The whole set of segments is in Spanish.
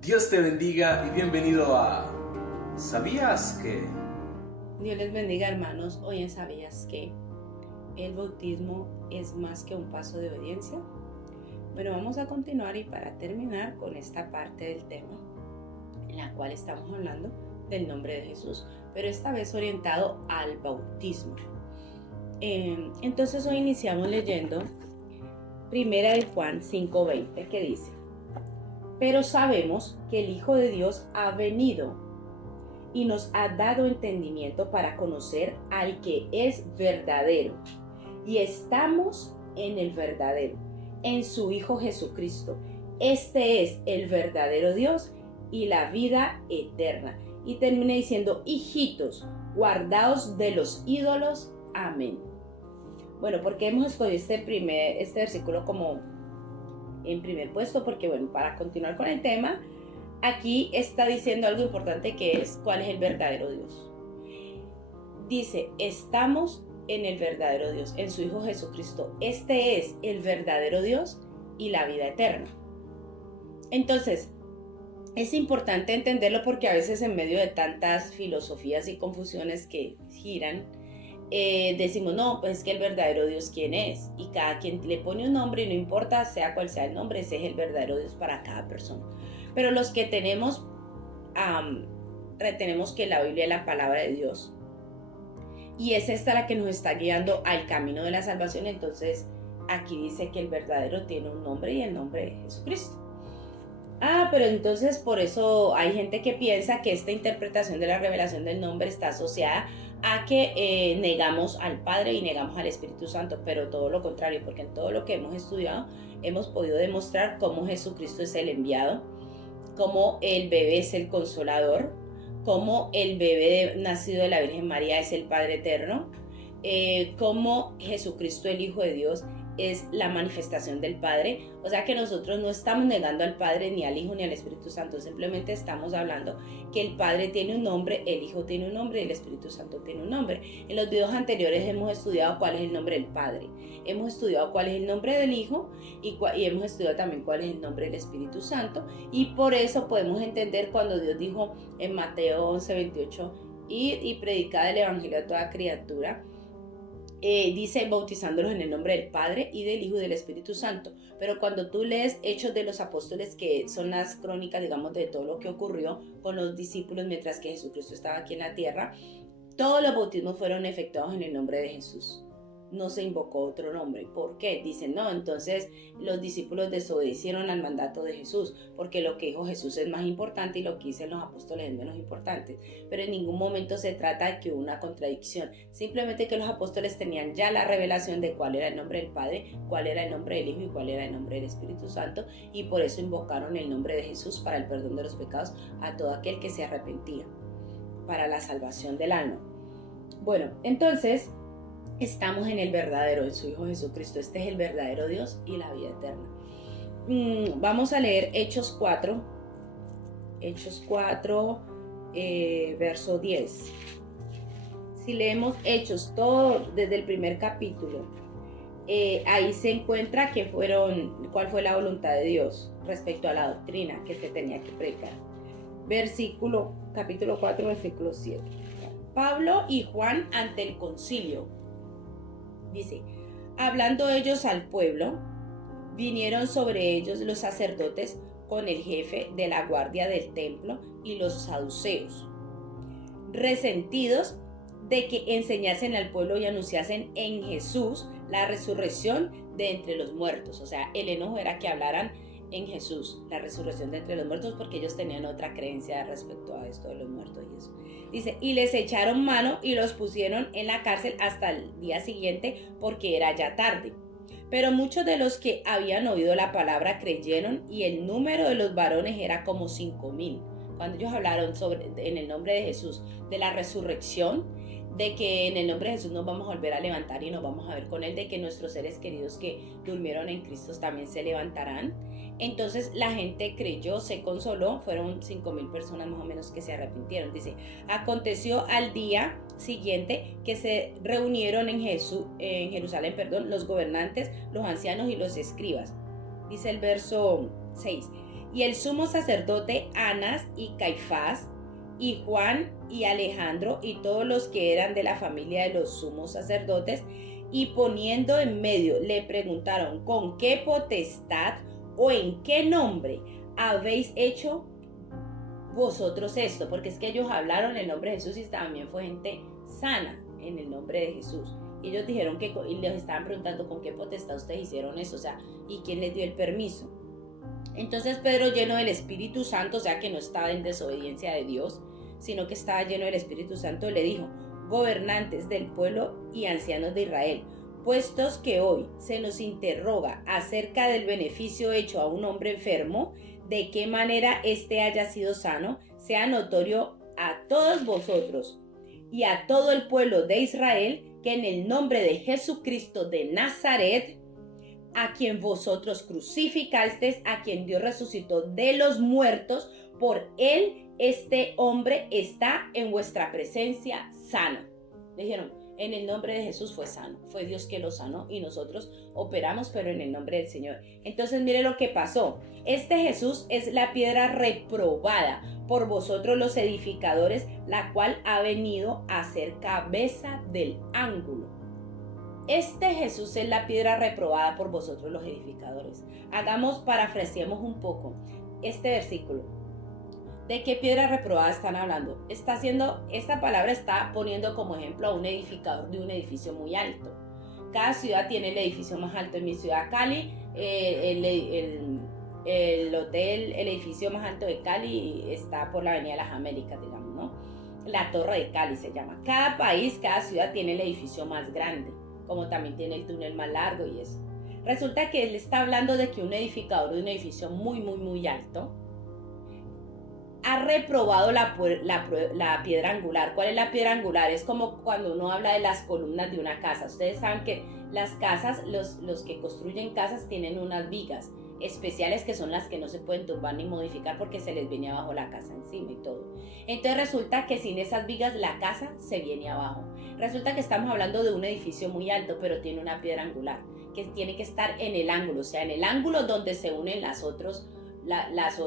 Dios te bendiga y bienvenido a ¿Sabías que? Dios les bendiga, hermanos. Hoy en ¿Sabías que el bautismo es más que un paso de obediencia? Bueno, vamos a continuar y para terminar con esta parte del tema en la cual estamos hablando del nombre de Jesús, pero esta vez orientado al bautismo. Entonces hoy iniciamos leyendo Primera de Juan 5:20, que dice: pero sabemos que el Hijo de Dios ha venido y nos ha dado entendimiento para conocer al que es verdadero. Y estamos en el verdadero, en su Hijo Jesucristo. Este es el verdadero Dios y la vida eterna. Y termina diciendo: hijitos, guardaos de los ídolos. Amén. Bueno, ¿por qué hemos escogido este versículo como en primer puesto? Porque bueno, para continuar con el tema, aquí está diciendo algo importante, que es cuál es el verdadero Dios. Dice: estamos en el verdadero Dios, en su Hijo Jesucristo. Este es el verdadero Dios y la vida eterna. Entonces, es importante entenderlo porque a veces en medio de tantas filosofías y confusiones que giran, decimos, no, pues es que el verdadero Dios, ¿quién es? Y cada quien le pone un nombre y no importa sea cual sea el nombre, ese es el verdadero Dios para cada persona. Pero los que retenemos que la Biblia es la palabra de Dios y es esta la que nos está guiando al camino de la salvación. Entonces aquí dice que el verdadero tiene un nombre y el nombre de Jesucristo. Pero entonces por eso hay gente que piensa que esta interpretación de la revelación del nombre está asociada a que negamos al Padre y negamos al Espíritu Santo, pero todo lo contrario, porque en todo lo que hemos estudiado hemos podido demostrar cómo Jesucristo es el enviado, cómo el bebé es el consolador, cómo el bebé nacido de la Virgen María es el Padre eterno, cómo Jesucristo, el Hijo de Dios, es la manifestación del Padre. O sea que nosotros no estamos negando al Padre, ni al Hijo, ni al Espíritu Santo. Simplemente estamos hablando que el Padre tiene un nombre, el Hijo tiene un nombre y el Espíritu Santo tiene un nombre. En los videos anteriores hemos estudiado cuál es el nombre del Padre, hemos estudiado cuál es el nombre del Hijo y hemos estudiado también cuál es el nombre del Espíritu Santo. Y por eso podemos entender cuando Dios dijo en Mateo 11:28: id y predicad el Evangelio a toda criatura. Dice: bautizándolos en el nombre del Padre y del Hijo y del Espíritu Santo. Pero cuando tú lees Hechos de los Apóstoles, que son las crónicas, digamos, de todo lo que ocurrió con los discípulos mientras que Jesucristo estaba aquí en la tierra, todos los bautismos fueron efectuados en el nombre de Jesús. No se invocó otro nombre. ¿Por qué? Dicen, no, entonces los discípulos desobedecieron al mandato de Jesús, porque lo que dijo Jesús es más importante y lo que dicen los apóstoles es menos importante. Pero en ningún momento se trata de que hubo una contradicción, simplemente que los apóstoles tenían ya la revelación de cuál era el nombre del Padre, cuál era el nombre del Hijo y cuál era el nombre del Espíritu Santo, y por eso invocaron el nombre de Jesús para el perdón de los pecados a todo aquel que se arrepentía, para la salvación del alma. Bueno, entonces estamos en el verdadero, en su Hijo Jesucristo. Este es el verdadero Dios y la vida eterna. Vamos a leer Hechos 4, verso 10. Si leemos Hechos todo desde el primer capítulo, ahí se encuentra cuál fue la voluntad de Dios respecto a la doctrina que se tenía que predicar. Capítulo 4, versículo 7. Pablo y Juan ante el concilio. Dice: hablando ellos al pueblo, vinieron sobre ellos los sacerdotes con el jefe de la guardia del templo y los saduceos, resentidos de que enseñasen al pueblo y anunciasen en Jesús la resurrección de entre los muertos. O sea, el enojo era que hablaran en Jesús, la resurrección de entre los muertos, porque ellos tenían otra creencia respecto a esto de los muertos y eso. Dice: y les echaron mano y los pusieron en la cárcel hasta el día siguiente, porque era ya tarde. Pero muchos de los que habían oído la palabra creyeron, y el número de los varones era como 5,000. Cuando ellos hablaron en el nombre de Jesús, de la resurrección, de que en el nombre de Jesús nos vamos a volver a levantar y nos vamos a ver con Él, de que nuestros seres queridos que durmieron en Cristo también se levantarán. Entonces la gente creyó, se consoló, fueron 5,000 personas más o menos que se arrepintieron. Dice: aconteció al día siguiente que se reunieron en Jerusalén, los gobernantes, los ancianos y los escribas. Dice el verso 6: y el sumo sacerdote Anás y Caifás, y Juan y Alejandro, y todos los que eran de la familia de los sumos sacerdotes, y poniendo en medio le preguntaron: ¿con qué potestad o en qué nombre habéis hecho vosotros esto? Porque es que ellos hablaron en el nombre de Jesús y también fue gente sana en el nombre de Jesús. Y ellos dijeron que, y les estaban preguntando: ¿con qué potestad ustedes hicieron eso? O sea, ¿y quién les dio el permiso? Entonces Pedro, lleno del Espíritu Santo, o sea que no estaba en desobediencia de Dios, sino que estaba lleno del Espíritu Santo, le dijo: gobernantes del pueblo y ancianos de Israel, puestos que hoy se nos interroga acerca del beneficio hecho a un hombre enfermo, de qué manera éste haya sido sano, sea notorio a todos vosotros y a todo el pueblo de Israel que en el nombre de Jesucristo de Nazaret, a quien vosotros crucificasteis, a quien Dios resucitó de los muertos, por él este hombre está en vuestra presencia sano. Dijeron: en el nombre de Jesús fue sano, fue Dios que lo sanó y nosotros operamos, pero en el nombre del Señor. Entonces mire lo que pasó. Este Jesús es la piedra reprobada por vosotros los edificadores, la cual ha venido a ser cabeza del ángulo. Este Jesús es la piedra reprobada por vosotros los edificadores. Parafraseemos un poco este versículo. ¿De qué piedra reprobada están hablando? Esta palabra está poniendo como ejemplo a un edificador de un edificio muy alto. Cada ciudad tiene el edificio más alto. En mi ciudad, Cali, el edificio más alto de Cali está por la Avenida de las Américas, digamos, ¿no? La Torre de Cali se llama. Cada país, cada ciudad tiene el edificio más grande, como también tiene el túnel más largo y eso. Resulta que él está hablando de que un edificador de un edificio muy, muy, muy alto ha reprobado la piedra angular. ¿Cuál es la piedra angular? Es como cuando uno habla de las columnas de una casa. Ustedes saben que las casas, los que construyen casas tienen unas vigas especiales que son las que no se pueden tumbar ni modificar porque se les viene abajo la casa encima y todo. Entonces resulta que sin esas vigas la casa se viene abajo. Resulta que estamos hablando de un edificio muy alto, pero tiene una piedra angular que tiene que estar en el ángulo, o sea, en el ángulo donde se unen las otras las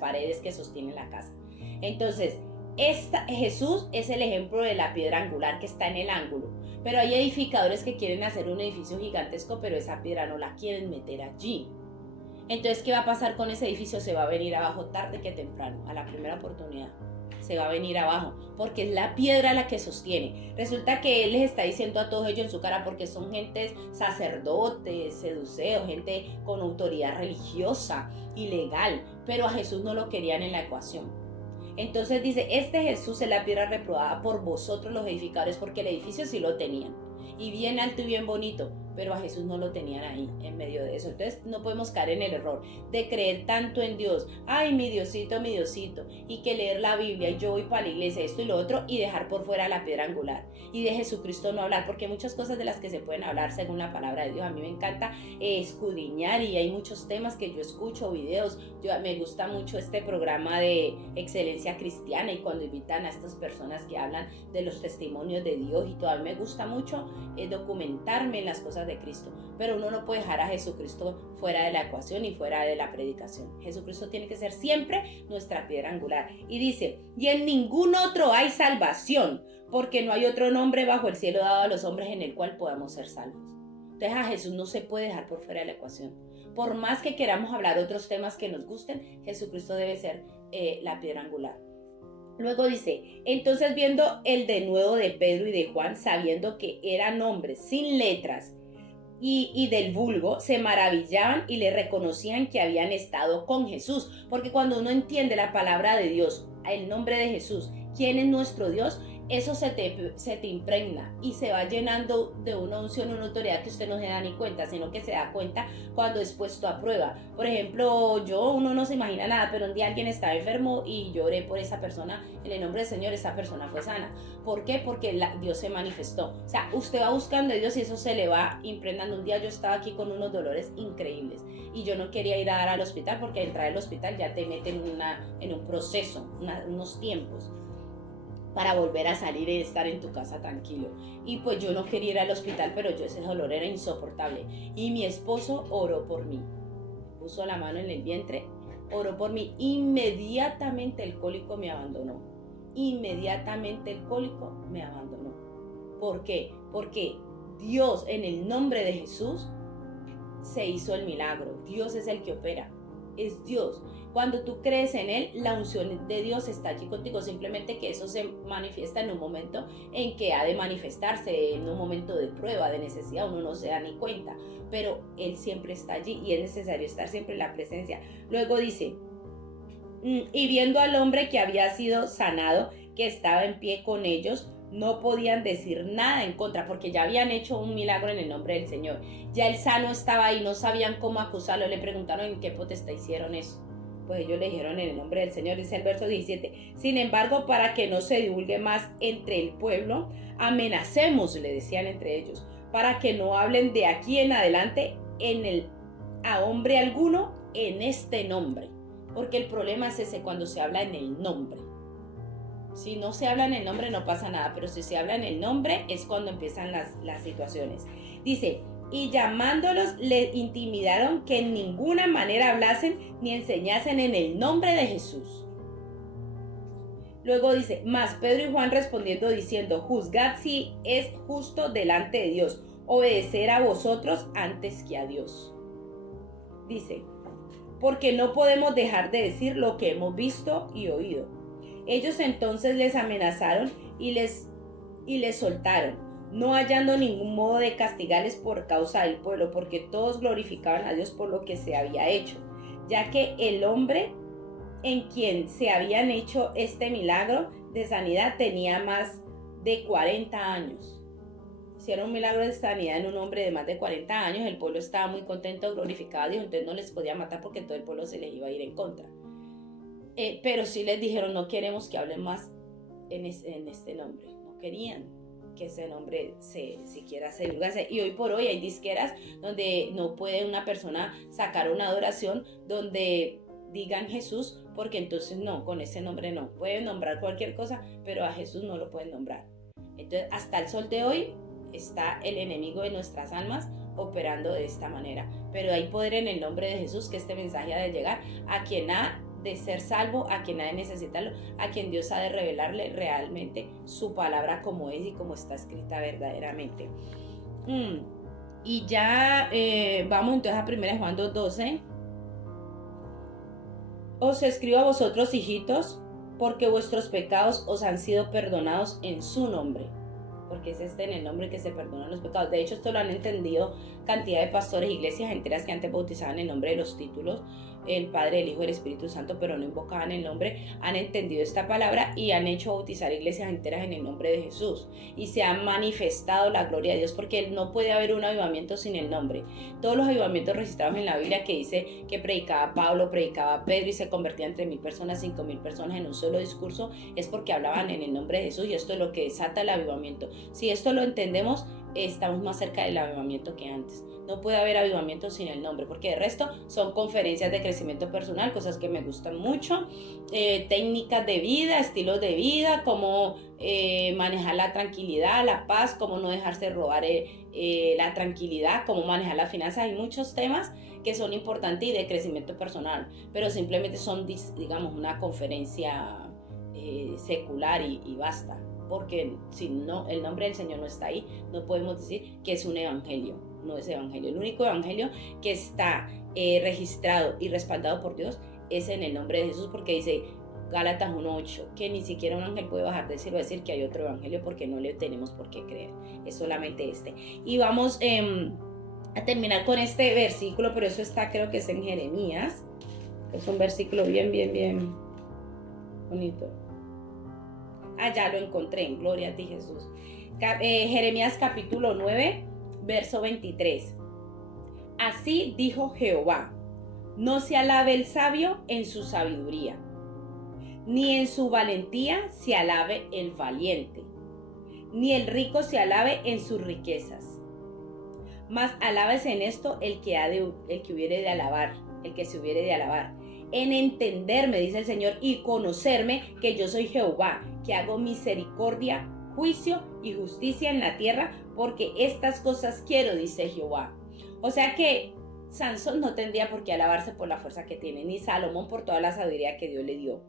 paredes que sostienen la casa. Entonces, Jesús es el ejemplo de la piedra angular que está en el ángulo. Pero hay edificadores que quieren hacer un edificio gigantesco, pero esa piedra no la quieren meter allí. Entonces, ¿qué va a pasar con ese edificio? Se va a venir abajo tarde que temprano, a la primera oportunidad. Se va a venir abajo, porque es la piedra la que sostiene. Resulta que él les está diciendo a todos ellos en su cara, porque son gentes sacerdotes, seduceos, gente con autoridad religiosa y legal, pero a Jesús no lo querían en la ecuación. Entonces dice: este Jesús es la piedra reprobada por vosotros los edificadores, porque el edificio sí lo tenían, y bien alto y bien bonito, pero a Jesús no lo tenían ahí en medio de eso. Entonces no podemos caer en el error de creer tanto en Dios, ay mi Diosito, y que leer la Biblia y yo voy para la iglesia, esto y lo otro, y dejar por fuera la piedra angular y de Jesucristo no hablar, porque hay muchas cosas de las que se pueden hablar según la palabra de Dios. A mí me encanta escudriñar y hay muchos temas que yo escucho, videos. Me gusta mucho este programa de Excelencia Cristiana y cuando invitan a estas personas que hablan de los testimonios de Dios y todo. A mí me gusta mucho documentarme en las cosas de Cristo, pero uno no puede dejar a Jesucristo fuera de la ecuación y fuera de la predicación. Jesucristo tiene que ser siempre nuestra piedra angular. Y dice: y en ningún otro hay salvación, porque no hay otro nombre bajo el cielo dado a los hombres en el cual podamos ser salvos. Entonces a Jesús no se puede dejar por fuera de la ecuación. Por más que queramos hablar otros temas que nos gusten, Jesucristo debe ser la piedra angular. Luego dice: entonces viendo el denuedo de Pedro y de Juan, sabiendo que eran hombres sin letras y del vulgo, se maravillaban y le reconocían que habían estado con Jesús. Porque cuando uno entiende la palabra de Dios, el nombre de Jesús, quién es nuestro Dios, eso se te impregna y se va llenando de una unción, una autoridad que usted no se da ni cuenta, sino que se da cuenta cuando es puesto a prueba. Por ejemplo, uno no se imagina nada, pero un día alguien estaba enfermo y yo oré por esa persona, en el nombre del Señor esa persona fue sana. ¿Por qué? Porque Dios se manifestó. O sea, usted va buscando a Dios y eso se le va impregnando. Un día yo estaba aquí con unos dolores increíbles y yo no quería ir a dar al hospital, porque al entrar al hospital ya te meten en un proceso, unos tiempos. para volver a salir y estar en tu casa tranquilo. Y pues yo no quería ir al hospital, pero ese dolor era insoportable. Y mi esposo oró por mí. Puso la mano en el vientre, oró por mí. Inmediatamente el cólico me abandonó. Inmediatamente el cólico me abandonó. ¿Por qué? Porque Dios, en el nombre de Jesús, se hizo el milagro. Dios es el que opera. Es Dios. Cuando tú crees en Él, la unción de Dios está allí contigo. Simplemente que eso se manifiesta en un momento en que ha de manifestarse, en un momento de prueba, de necesidad, uno no se da ni cuenta. Pero Él siempre está allí y es necesario estar siempre en la presencia. Luego dice, y viendo al hombre que había sido sanado, que estaba en pie con ellos, no podían decir nada en contra, porque ya habían hecho un milagro en el nombre del Señor. Ya el sano estaba ahí, no sabían cómo acusarlo. Le preguntaron en qué potestad hicieron eso. Pues ellos le dijeron en el nombre del Señor. Dice el verso 17: sin embargo, para que no se divulgue más entre el pueblo, amenacemos, le decían entre ellos, para que no hablen de aquí en adelante a hombre alguno en este nombre. Porque el problema es ese, cuando se habla en el nombre. Si no se habla en el nombre no pasa nada, pero si se habla en el nombre es cuando empiezan las situaciones. Dice, y llamándolos le intimidaron que en ninguna manera hablasen ni enseñasen en el nombre de Jesús. Luego dice, mas Pedro y Juan respondiendo diciendo, juzgad si es justo delante de Dios, obedecer a vosotros antes que a Dios. Dice, porque no podemos dejar de decir lo que hemos visto y oído. Ellos entonces les amenazaron y les soltaron, no hallando ningún modo de castigarles por causa del pueblo, porque todos glorificaban a Dios por lo que se había hecho, ya que el hombre en quien se habían hecho este milagro de sanidad tenía más de 40 años. Hicieron un milagro de sanidad en un hombre de más de 40 años, el pueblo estaba muy contento, glorificaba a Dios, entonces no les podía matar porque todo el pueblo se les iba a ir en contra. Pero sí les dijeron, no queremos que hablen más en este nombre. No querían que ese nombre siquiera se divulgase. Y hoy por hoy hay disqueras donde no puede una persona sacar una adoración donde digan Jesús, porque entonces no, con ese nombre no. Pueden nombrar cualquier cosa, pero a Jesús no lo pueden nombrar. Entonces, hasta el sol de hoy está el enemigo de nuestras almas operando de esta manera. Pero hay poder en el nombre de Jesús, que este mensaje ha de llegar a quien ha de ser salvo, a quien ha de necesitarlo, a quien Dios ha de revelarle realmente su palabra como es y como está escrita verdaderamente. Y ya vamos entonces a 1 Juan 2:12. Os escribo a vosotros, hijitos, porque vuestros pecados os han sido perdonados en su nombre. Porque es en el nombre que se perdonan los pecados. De hecho, esto lo han entendido cantidad de pastores, iglesias enteras que antes bautizaban en nombre de los títulos, el Padre, el Hijo y el Espíritu Santo, pero no invocaban el nombre, han entendido esta palabra y han hecho bautizar iglesias enteras en el nombre de Jesús. Y se ha manifestado la gloria de Dios, porque no puede haber un avivamiento sin el nombre. Todos los avivamientos registrados en la Biblia que dice que predicaba Pablo, predicaba Pedro y se convertían 3,000 personas, 5,000 personas en un solo discurso, es porque hablaban en el nombre de Jesús, y esto es lo que desata el avivamiento. Si esto lo entendemos, estamos más cerca del avivamiento que antes. No puede haber avivamiento sin el nombre, porque de resto son conferencias de crecimiento personal, cosas que me gustan mucho, técnicas de vida, estilos de vida, cómo manejar la tranquilidad, la paz, cómo no dejarse robar la tranquilidad, cómo manejar las finanzas. Hay muchos temas que son importantes y de crecimiento personal, pero simplemente son, digamos, una conferencia secular y basta. Porque si no, el nombre del Señor no está ahí, no podemos decir que es un evangelio. No es evangelio. El único evangelio que está registrado y respaldado por Dios es en el nombre de Jesús, porque dice Gálatas 1:8 que ni siquiera un ángel puede bajar del cielo a decir que hay otro evangelio, porque no le tenemos por qué creer. Es solamente este. Y vamos a terminar con este versículo, pero eso está, creo que es en Jeremías. Es un versículo bien bonito. Ya lo encontré, en gloria a ti, Jesús. Jeremías capítulo 9, verso 23. Así dijo Jehová: no se alabe el sabio en su sabiduría, ni en su valentía se alabe el valiente, ni el rico se alabe en sus riquezas. Mas alábese en esto el que hubiere de alabar, el que se hubiere de alabar, en entenderme, dice el Señor, y conocerme, que yo soy Jehová, que hago misericordia, juicio y justicia en la tierra, porque estas cosas quiero, dice Jehová. O sea que Sansón no tendría por qué alabarse por la fuerza que tiene, ni Salomón por toda la sabiduría que Dios le dio,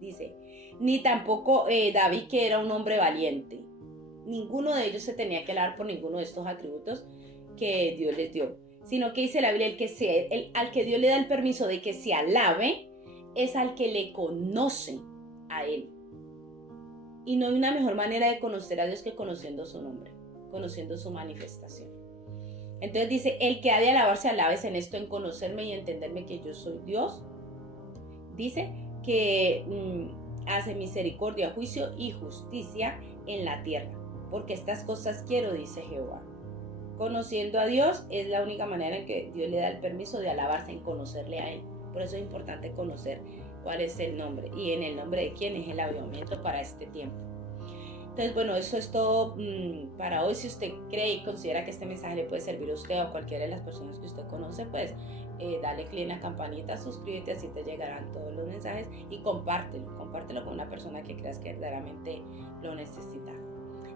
dice, ni tampoco David, que era un hombre valiente. Ninguno de ellos se tenía que alabar por ninguno de estos atributos que Dios les dio, sino que dice la Biblia, al que Dios le da el permiso de que se alabe es al que le conoce a él. Y no hay una mejor manera de conocer a Dios que conociendo su nombre, conociendo su manifestación. Entonces dice, el que ha de alabarse, alabes en esto, en conocerme y entenderme que yo soy Dios. Dice que hace misericordia, juicio y justicia en la tierra, porque estas cosas quiero, dice Jehová. Conociendo a Dios es la única manera en que Dios le da el permiso de alabarse, en conocerle a Él. Por eso es importante conocer cuál es el nombre y en el nombre de quién es el avivamiento para este tiempo. Entonces, bueno, eso es todo para hoy. Si usted cree y considera que este mensaje le puede servir a usted o a cualquiera de las personas que usted conoce, pues dale clic en la campanita, suscríbete, así te llegarán todos los mensajes y compártelo con una persona que creas que verdaderamente lo necesita.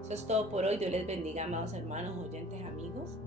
Eso es todo por hoy. Dios les bendiga, amados hermanos, oyentes, amigos.